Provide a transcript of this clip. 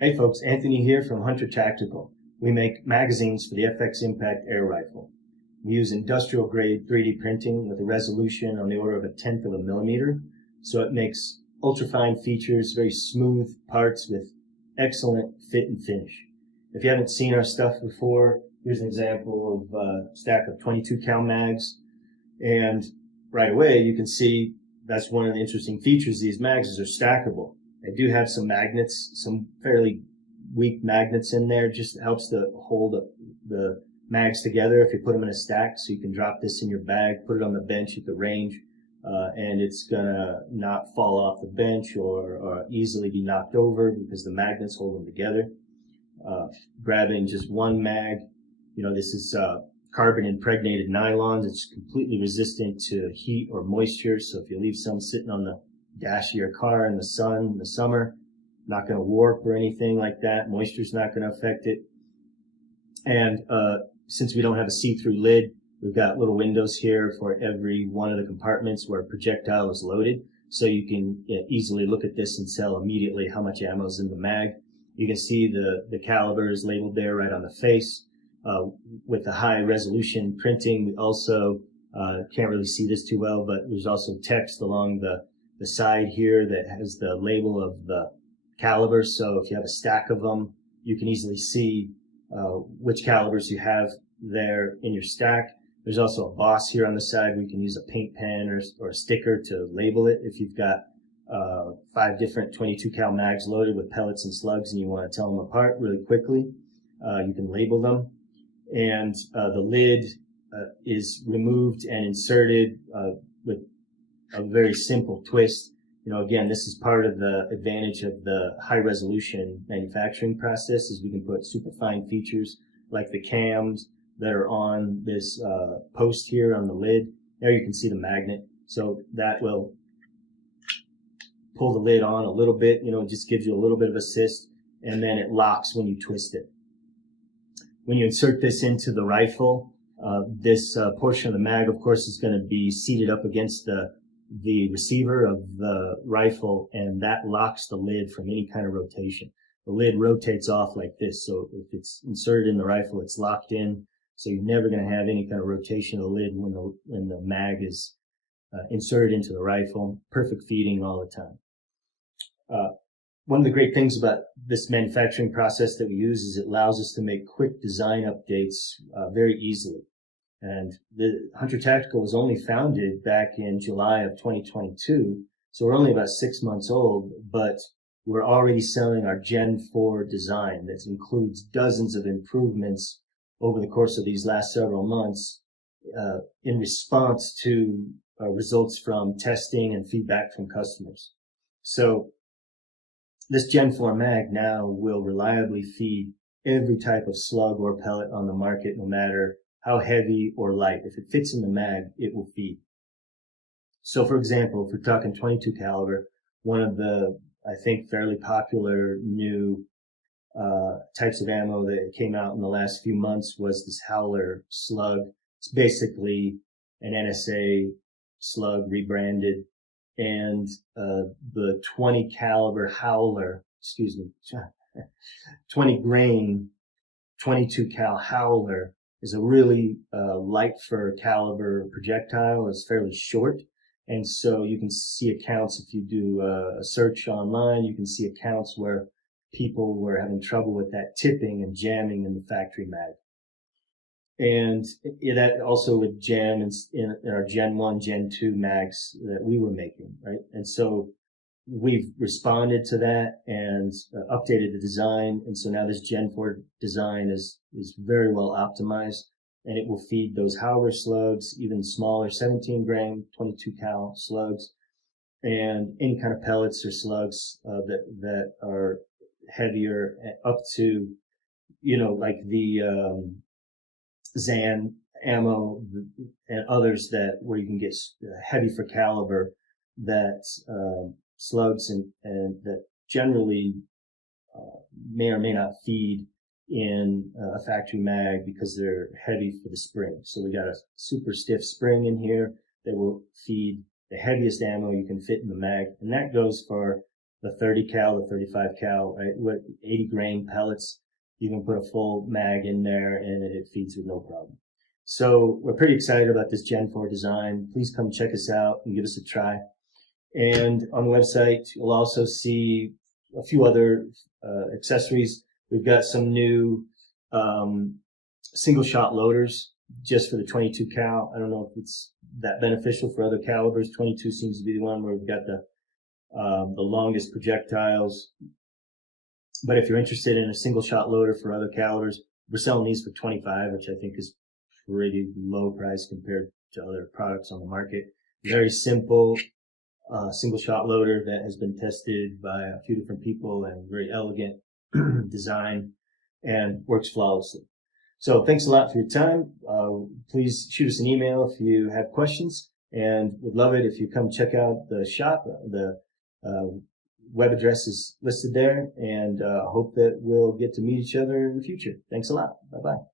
Hey folks, Anthony here from Hunter Tactical. We make magazines for the FX Impact air rifle. We use industrial grade 3D printing with a resolution on the order of a tenth of a millimeter. So it makes ultrafine features, very smooth parts with excellent fit and finish. If you haven't seen our stuff before, here's an example of a stack of 22 cal mags. And right away you can see that's one of the interesting features. These mags is they're stackable. I do have some magnets, some fairly weak magnets in there, just helps to hold the mags together if you put them in a stack. So you can drop this in your bag, put it on the bench at the range, and it's gonna not fall off the bench or easily be knocked over because the magnets hold them together. Grabbing just one mag, this is carbon impregnated nylon. It's completely resistant to heat or moisture. So if you leave some sitting on the dash of your car in the sun in the summer, not going to warp or anything like that. Moisture's not going to affect it. And since we don't have a see-through lid, we've got little windows here for every one of the compartments where a projectile is loaded. So you can easily look at this and tell immediately how much ammo is in the mag. You can see the caliber is labeled there right on the face. With the high resolution printing, we also can't really see this too well, but there's also text along the side here that has the label of the caliber. So if you have a stack of them, you can easily see which calibers you have there in your stack. There's also a boss here on the side where you can use a paint pen or a sticker to label it. If you've got 5 different 22 cal mags loaded with pellets and slugs and you want to tell them apart really quickly, you can label them. And the lid is removed and inserted with a very simple twist. Again, this is part of the advantage of the high resolution manufacturing process, is we can put super fine features like the cams that are on this post here on the lid. There you can see the magnet. So that will pull the lid on a little bit, it just gives you a little bit of assist, and then it locks when you twist it. When you insert this into the rifle, this portion of the mag, of course, is going to be seated up against the receiver of the rifle, and that locks the lid from any kind of rotation. The lid rotates off like this, so if it's inserted in the rifle, it's locked in, so you're never going to have any kind of rotation of the lid when the mag is inserted into the rifle. Perfect feeding all the time. One of the great things about this manufacturing process that we use is it allows us to make quick design updates very easily. And the Hunter Tactical was only founded back in July of 2022, so we're only about 6 months old, but we're already selling our Gen 4 design that includes dozens of improvements over the course of these last several months in response to results from testing and feedback from customers. So this Gen 4 mag now will reliably feed every type of slug or pellet on the market, no matter how heavy or light. If it fits in the mag, it will feed. So for example, if we're talking 22 caliber, one of the, I think, fairly popular new types of ammo that came out in the last few months was this Howler slug. It's basically an NSA slug rebranded, and the 20 caliber Howler, 20 grain 22 cal Howler is a really light for caliber projectile. It's fairly short, and so you can see accounts, if you do a search online, you can see accounts where people were having trouble with that tipping and jamming in the factory mag. And that also would jam in our Gen 1, Gen 2 mags that we were making, right? And so we've responded to that and updated the design. And so now this Gen 4 design is very well optimized, and it will feed those Howler slugs, even smaller 17 grain, 22 cal slugs, and any kind of pellets or slugs that are heavier, up to, like the Zan ammo and others where you can get heavy for caliber, that slugs and that generally may or may not feed in a factory mag because they're heavy for the spring. So we got a super stiff spring in here that will feed the heaviest ammo you can fit in the mag, and that goes for the 30 cal, the 35 cal, right? What 80 grain pellets, you can put a full mag in there and it feeds with no problem. So we're pretty excited about this Gen 4 design. Please come check us out and give us a try. And on the website, you'll also see a few other accessories. We've got some new single shot loaders just for the 22 cal. I don't know if it's that beneficial for other calibers. 22 seems to be the one where we've got the longest projectiles. But if you're interested in a single shot loader for other calibers, we're selling these for 25, which I think is pretty low price compared to other products on the market. Very simple single shot loader that has been tested by a few different people, and very elegant design and works flawlessly. So thanks a lot for your time. Please shoot us an email if you have questions, and would love it if you come check out the shop. The web address is listed there, and hope that we'll get to meet each other in the future. Thanks a lot. Bye-bye.